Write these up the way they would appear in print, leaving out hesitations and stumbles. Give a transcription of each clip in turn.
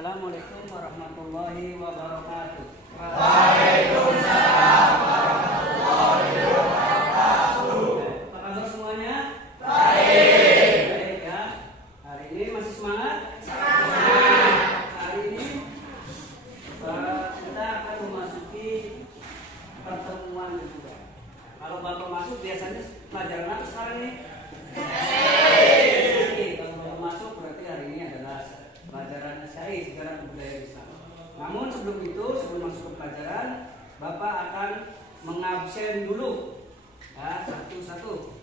Assalamualaikum warahmatullahi wabarakatuh. Waalaikumsalam warahmatullahi wabarakatuh. Apa kabar semuanya? Baik. Baik ya. Hari ini masih semangat? Semangat. Hari ini kita akan memasuki pertemuan kedua. Kalau Bapak masuk biasanya pelajaran apa sekarang nih? Kalau Bapak masuk berarti hari ini adalah pelajaran SKI, Sejarah Kebudayaan Islam. Namun sebelum itu, sebelum masuk ke pelajaran, Bapak akan mengabsen dulu ya, satu-satu.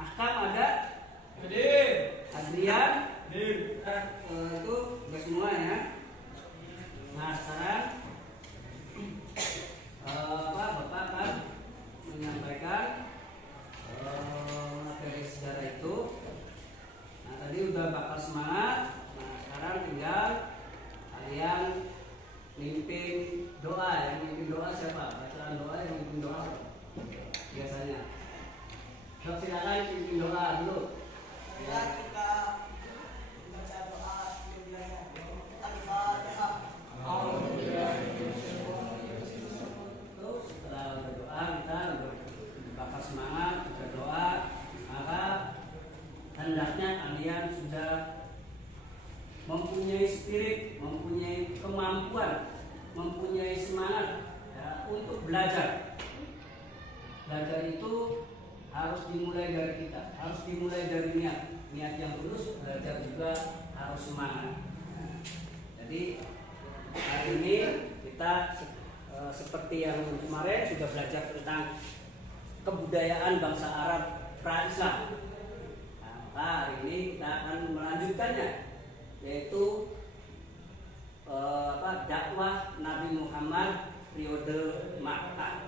Ahkam ada? Hadir. Adrian? Hadir. Itu sudah semua ya. Nah sekarang Bapak akan menyampaikan materi sejarah itu. Nah tadi udah bakal semangat. Nah sekarang tinggal kalian mimpin doa. Yang mimpin doa siapa? Bacaan doa yang mimpin doa siapa? Biasanya. Sok silakan mimpin doa dulu. Ya, kita baca doa sebelumnya. Al-Fatihah. Terus setelah berdoa kita bakal semangat berdoa, maka hendaknya kalian sudah mempunyai spirit, mempunyai kemampuan, mempunyai semangat ya, untuk belajar. Belajar itu harus dimulai dari kita, harus dimulai dari niat yang tulus. Belajar juga harus semangat. Jadi hari ini kita seperti yang kemarin sudah belajar tentang kebudayaan bangsa Arab pra-Islam. Nah, maka hari ini kita akan melanjutkannya, yaitu dakwah Nabi Muhammad periode Makkah.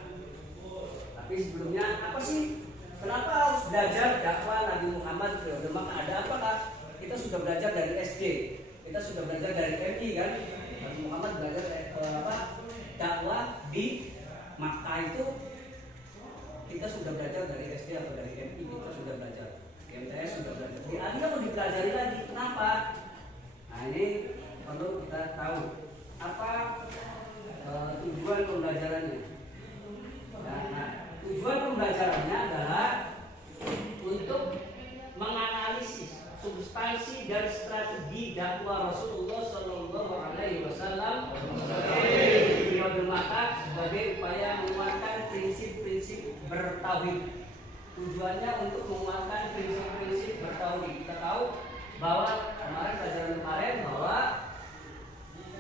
Tapi sebelumnya apa sih? Kenapa harus belajar dakwah Nabi Muhammad periode Makkah? Ada apa kah? Kita sudah belajar dari SD, kita sudah belajar dari MI kan? Nabi Muhammad belajar dakwah di Makkah itu kita sudah belajar dari SD atau dari MI, kita sudah belajar MTS sudah belajar. Di akhirnya mau dipelajari lagi. Kenapa? Nah ini perlu kita tahu apa tujuan pembelajarannya. Nah, tujuan pembelajarannya adalah untuk menganalisis substansi dan strategi dakwah Rasulullah Shallallahu Alaihi Wasallam periode Makkah sebagai upaya menguatkan prinsip-prinsip bertauhid. Tujuannya untuk menguatkan prinsip-prinsip bertauhid. Kita tahu bahwa pelajaran kemarin bahwa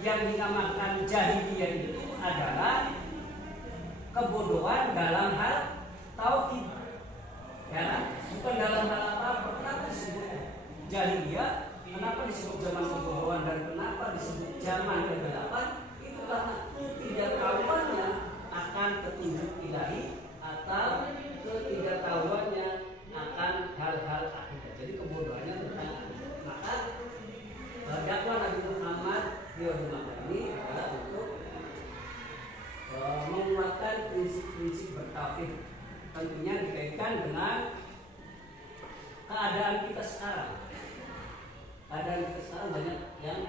yang dinamakan jahiliyah itu adalah kebodohan dalam hal tauhid. Ya, bukan dalam hal apa-apa. Kenapa disebut jahiliyah? Kenapa disebut zaman kebodohan dan kenapa disebut zaman kegelapan? Itu karena ketidaktahuannya akan petunjuk ilahi atau ketidaktahuannya akan hal-hal akidah. Jadi kebodohannya tentang akidah. Maka dakwah Nabi Muhammad periode Makkah ini adalah untuk menguatkan prinsip-prinsip bertauhid. Tentunya dikaitkan dengan keadaan kita sekarang. Keadaan kita sekarang banyak yang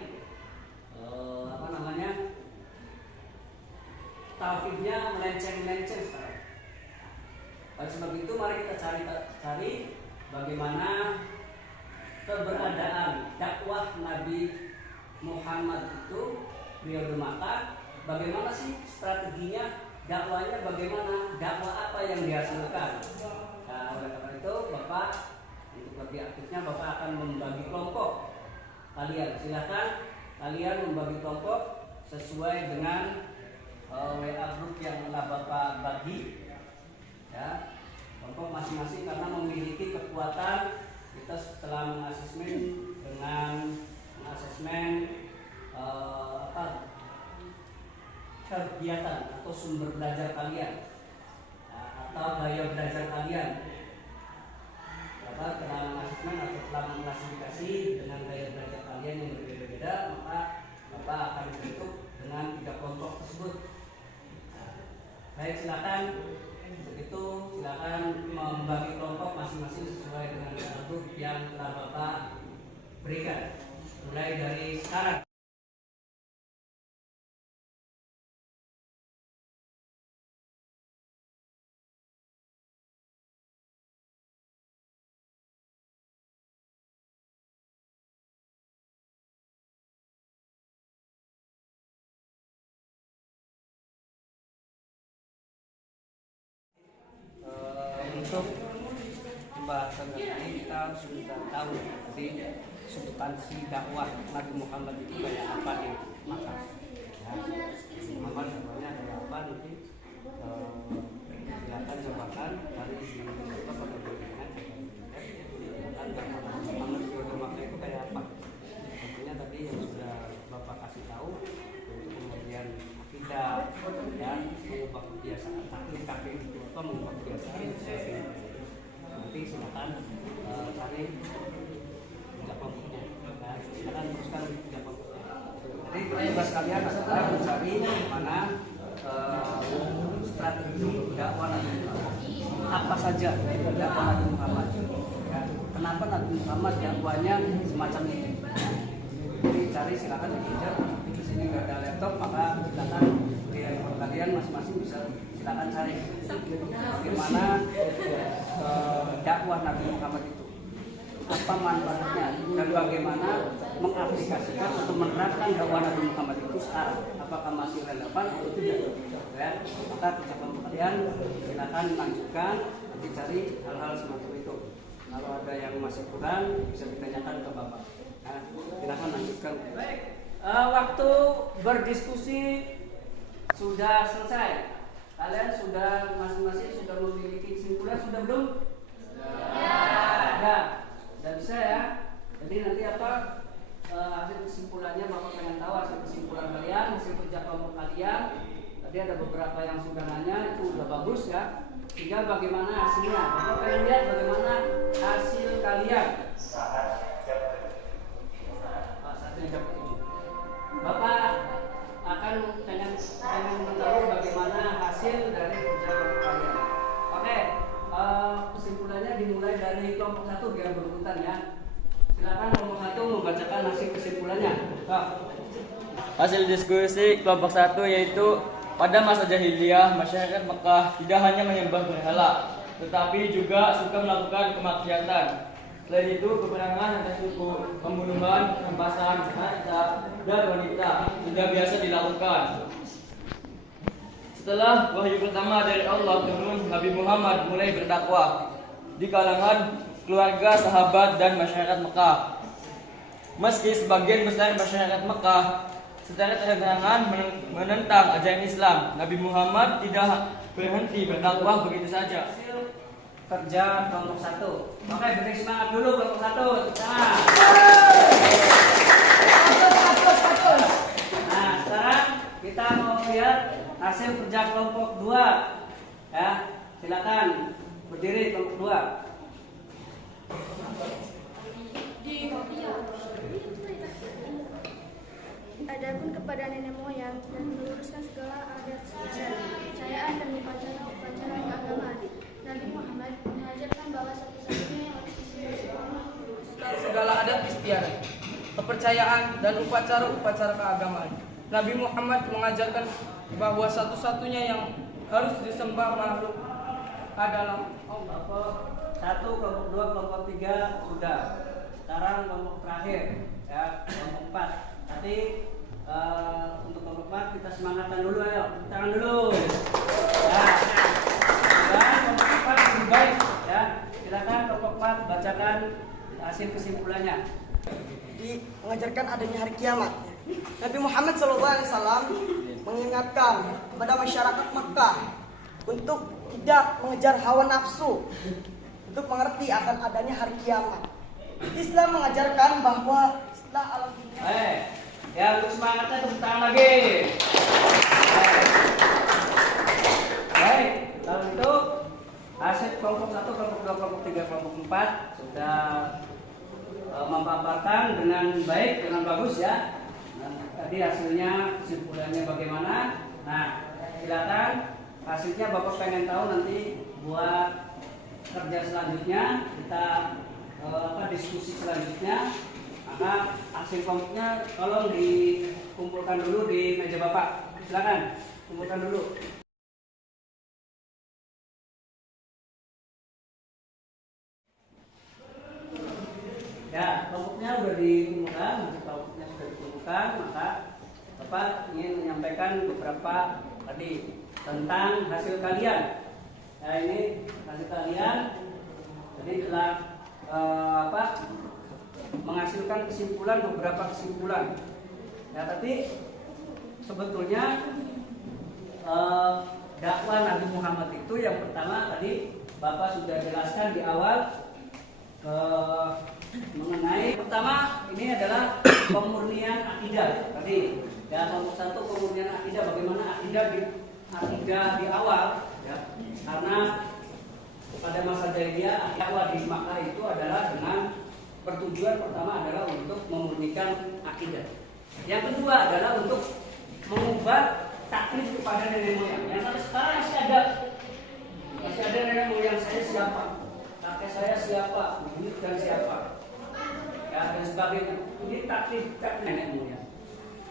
tauhidnya melenceng-melenceng sekarang. Oleh sebab itu mari kita cari bagaimana keberadaan dakwah Nabi Muhammad itu periode Makkah. Bagaimana sih strateginya, dakwanya bagaimana, dakwah apa yang dihasilkan. Nah, oleh karena itu Bapak untuk lebih aktifnya Bapak akan membagi kelompok kalian. Silakan kalian membagi kelompok sesuai dengan WA group yang telah Bapak bagi ya, kelompok masing-masing karena memiliki kekuatan. Kita setelah mengasesmen dengan mengasesmen kegiatan atau sumber belajar kalian atau gaya belajar kalian. Bapak telah mengasesmen atau telah mengklasifikasi dengan gaya belajar kalian yang berbeda-beda, maka Bapak akan dibentuk dengan 3 kelompok tersebut. Baik, silakan. Untuk itu silakan membagi kelompok masing-masing sesuai dengan grup yang telah Bapak berikan. Mulai dari sekarang. untuk pembahasan kali ini kita sudah tahu di substansi dakwah Nabi Muhammad itu kayak apa di Makkah. Muhammad dakwahnya kayak apa nanti silakan cobakan dari apa pada bagian tentang dakwah Nabi Muhammad di Makkah itu kayak apa. Tentunya tadi yang sudah Bapak kasih tahu untuk kemudian akidah dan mengubah kebiasaan taklim itu apa mengubah kebiasaan nanti silakan cari tiga kelompoknya dan silakan teruskan tiga kelompoknya. Jadi tugas kalian adalah mencari mana strategi dakwah Nabi Muhammad apa saja dakwah Nabi Muhammad ya, kenapa Nabi Muhammad dakwahnya semacam ini. Jadi cari silakan dikejar di sini nggak ada laptop maka silakan kalian masing-masing bisa silakan cari bagaimana dakwah Nabi Muhammad itu apa manfaatnya dan bagaimana mengaplikasikan atau menerapkan dakwah Nabi Muhammad itu sekarang apakah masih relevan atau tidak ya maka ucapan kalian silakan lanjutkan nanti cari hal-hal semacam itu kalau ada yang masih kurang bisa ditanyakan ke Bapak nah, silakan lanjutkan. Baik waktu berdiskusi sudah selesai. Kalian sudah masing-masing sudah memiliki kesimpulan sudah belum? Sudah. Sudah bisa ya. Jadi nanti apa hasil kesimpulannya Bapak pengen tahu hasil kesimpulan kalian, hasil kerja kelompok kalian. Tadi ada beberapa yang sudah nanya itu sudah bagus ya. Tinggal bagaimana hasilnya. Bapak pengen lihat bagaimana hasil kalian. Bapak akan pengen mengetahui bagaimana hasil dari kerja kelompok kalian. Oke, kesimpulannya dimulai dari kelompok 1 biar berurutan ya. Silakan kelompok 1 membacakan hasil kesimpulannya. Hasil diskusi kelompok 1 yaitu pada masa jahiliyah masyarakat Mekah tidak hanya menyembah berhala, tetapi juga suka melakukan kemaksiatan. Selain itu, peperangan atas suku, pembunuhan, rampasan, harta, dan wanita sudah biasa dilakukan. Setelah wahyu pertama dari Allah turun, Nabi Muhammad mulai berdakwah di kalangan keluarga, sahabat, dan masyarakat Mekah. Meski sebagian besar masyarakat Mekah secara terang-terangan menentang ajaran Islam, Nabi Muhammad tidak berhenti berdakwah begitu saja. Kerja kelompok 1. Oke, beri semangat dulu kelompok 1. Nah, sekarang kita mau lihat hasil kerja kelompok 2. Ya, silakan berdiri kelompok 2. Adapun kepada nenek moyang dan meluruskan segala adat kepercayaan dan upacara keagamaan. Nabi Muhammad mengajarkan bahwa satu-satunya yang harus disembah segala adat istiadat, kepercayaan dan upacara keagamaan. Nabi Muhammad mengajarkan bahwa satu-satunya yang harus disembah makhluk adalah Allah. Satu, kelompok 2, kelompok 3 sudah. Sekarang kelompok terakhir ya, kelompok 4. Nanti untuk kelompok 4 kita semangatkan dulu ayo, tangan dulu. Ya. Dan kelompok 4 lebih baik ya. Silakan kelompok 4 bacakan hasil kesimpulannya. Mengajarkan adanya hari kiamat. Nabi Muhammad SAW mengingatkan kepada masyarakat Makkah untuk tidak mengejar hawa nafsu, untuk mengerti akan adanya hari kiamat. Islam mengajarkan bahwa setelah alam dunia. Ya untuk semangatnya tepuk tangan lagi. Baik, kalau itu hasil kelompok 1, kelompok 2, kelompok 3, kelompok 4 sudah memaparkan dengan baik, dengan bagus ya. Tadi hasilnya, kesimpulannya bagaimana? Nah, silakan hasilnya Bapak pengen tahu nanti buat kerja selanjutnya kita diskusi selanjutnya. Maka hasil kelompoknya tolong dikumpulkan dulu di meja Bapak. Silakan kumpulkan dulu. Ya, kelompoknya sudah dikumpulkan, kelompoknya sudah dikumpulkan, maka Bapak ingin menyampaikan beberapa tadi tentang hasil kalian. Nah ini hasil kalian telah menghasilkan beberapa kesimpulan. Ya, tapi sebetulnya dakwah Nabi Muhammad itu yang pertama tadi Bapak sudah jelaskan di awal mengenai pertama ini adalah pemurnian akidah tadi. Ya, nomor satu pemurnian akidah, bagaimana akidah di awal, ya, karena pada masa jahiliyah dakwah di Makkah itu adalah dengan pertujuan pertama adalah untuk memurnikan akidah. Yang kedua adalah untuk mengubah taklid kepada nenek moyang. Yang sampai sekarang masih ada nenek moyang saya siapa, kakek saya siapa, ibu dan siapa, ya, dan sebagainya. Ini taklid nenek moyang.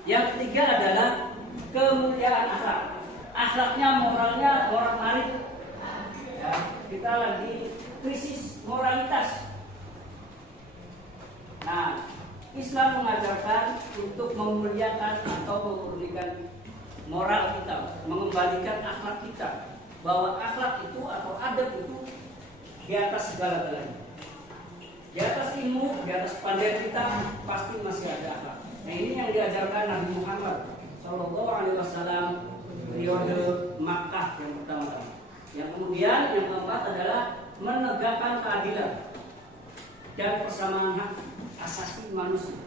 Yang ketiga adalah kemuliaan akhlak. Akhlaknya, moralnya orang lain. Ya, kita lagi krisis moralitas. Nah, Islam mengajarkan untuk memuliakan atau memurnikan moral kita, mengembalikan akhlak kita, bahwa akhlak itu atau adab itu di atas segala-galanya. Di atas ilmu, di atas pandai kita pasti masih ada akhlak. Nah, ini yang diajarkan Nabi Muhammad SAW periode Makkah yang pertama. Yang kemudian yang keempat adalah menegakkan keadilan dan persamaan hak asasi manusia.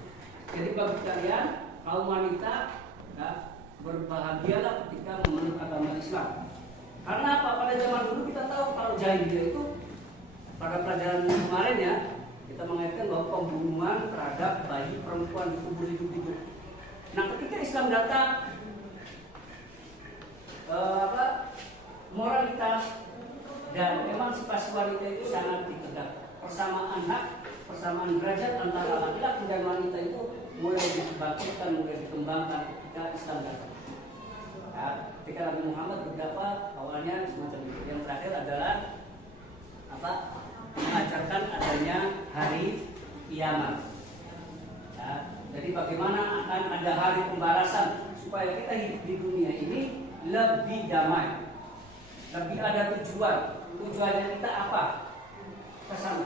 Jadi bagi kalian kaum wanita, ya, berbahagialah ketika memeluk agama Islam. Karena apa? Pada zaman dulu kita tahu kalau jahiliyah itu pada pelajaran kemarin ya kita mengaitkan bahwa pembunuhan terhadap bayi perempuan dikubur hidup-hidup. Nah, ketika Islam datang, moralitas dan emansipasi wanita itu sangat ditegakkan. Persamaan hak, persamaan derajat antara laki-laki dan wanita itu mulai dibangkitkan, mulai dikembangkan ketika Islam datang. Ya, ketika Nabi Muhammad berdakwah awalnya semacam itu. Yang terakhir adalah mengajarkan adanya hari kiamat. Ya, jadi bagaimana akan ada hari pembalasan supaya kita hidup di dunia ini lebih damai, lebih ada tujuan. Tujuannya kita apa? Ke sana.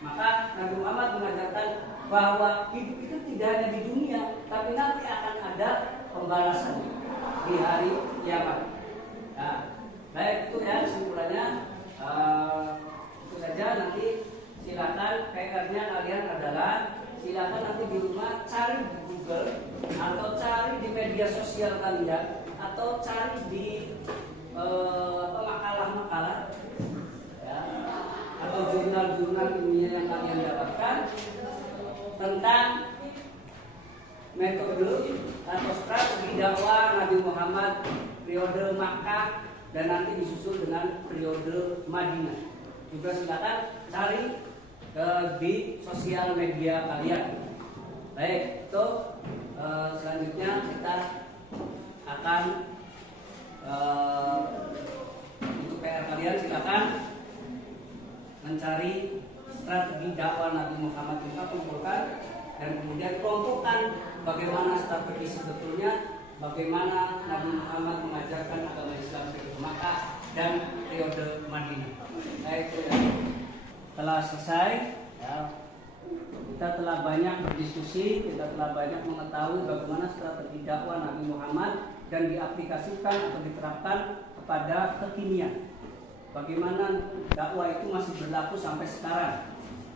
Maka Nabi Muhammad mengajarkan bahwa hidup itu tidak hanya di dunia, tapi nanti akan ada pembalasan di hari kiamat. Nah, baik itu ya kesimpulannya. Itu saja, nanti silakan PR-nya kalian adalah silakan nanti di rumah cari di Google atau cari di media sosial kalian atau cari di makalah-makalah ya, atau jurnal-jurnal ilmiah yang kalian dapatkan tentang metode atau strategi dakwah Nabi Muhammad periode Makkah dan nanti disusul dengan periode Madinah. Juga silakan cari di sosial media kalian. Baik, itu selanjutnya kita akan untuk PR kalian silakan mencari strategi dakwah Nabi Muhammad kita kumpulkan dan kemudian kelompokkan bagaimana strategi sebetulnya, bagaimana Nabi Muhammad mengajarkan agama Islam periode Makkah dan periode Madinah. Baik, telah selesai ya. Kita telah banyak berdiskusi, kita telah banyak mengetahui bagaimana strategi dakwah Nabi Muhammad dan diaplikasikan atau diterapkan kepada kekinian. Bagaimana dakwah itu masih berlaku sampai sekarang.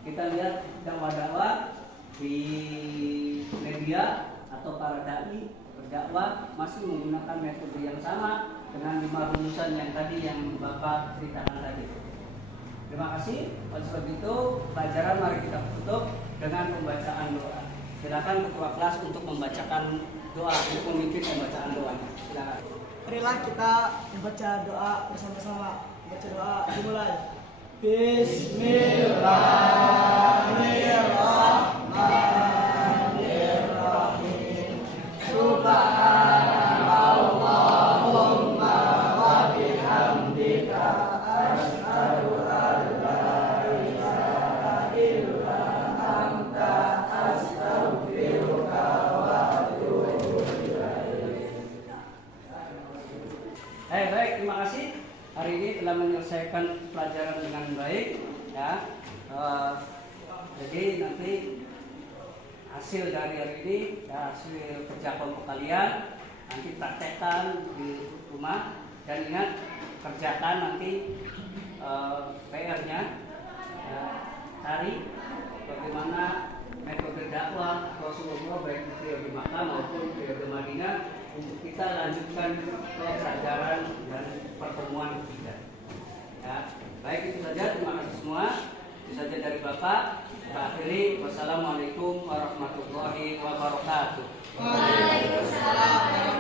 Kita lihat dakwah-dakwah di media atau para dai berdakwah masih menggunakan metode yang sama dengan 5 rumusan yang tadi yang Bapak ceritakan tadi. Terima kasih. Oleh sebab itu, pelajaran mari kita tutup dengan pembacaan doa. Silakan ketua kelas untuk membacakan doa, untuk memimpin pembacaan doanya. Silakan. Marilah kita membaca doa bersama-sama. Baca doa dimulai. Bismillahirrahmanirrahim. Subhanallahumma wa bihamdika asyhadu an la ilaha illa anta astaghfiruka wa atubu ilaik. Baik, terima kasih. Hari ini telah menyelesaikan pelajaran pelajaran dengan baik, ya. Jadi nanti hasil dari hari ini, ya, hasil kerja kelompok kalian nanti praktekkan di rumah dan ingat kerjakan nanti PR-nya, ya, cari bagaimana metode dakwah Rasulullah baik di periode Makkah maupun periode Madinah untuk kita lanjutkan ke pelajaran dan pertemuan kita. Ya, baik itu saja, terima kasih semua. Itu saja dari Bapak. Kita akhiri. Wassalamualaikum warahmatullahi wabarakatuh. Waalaikumsalam.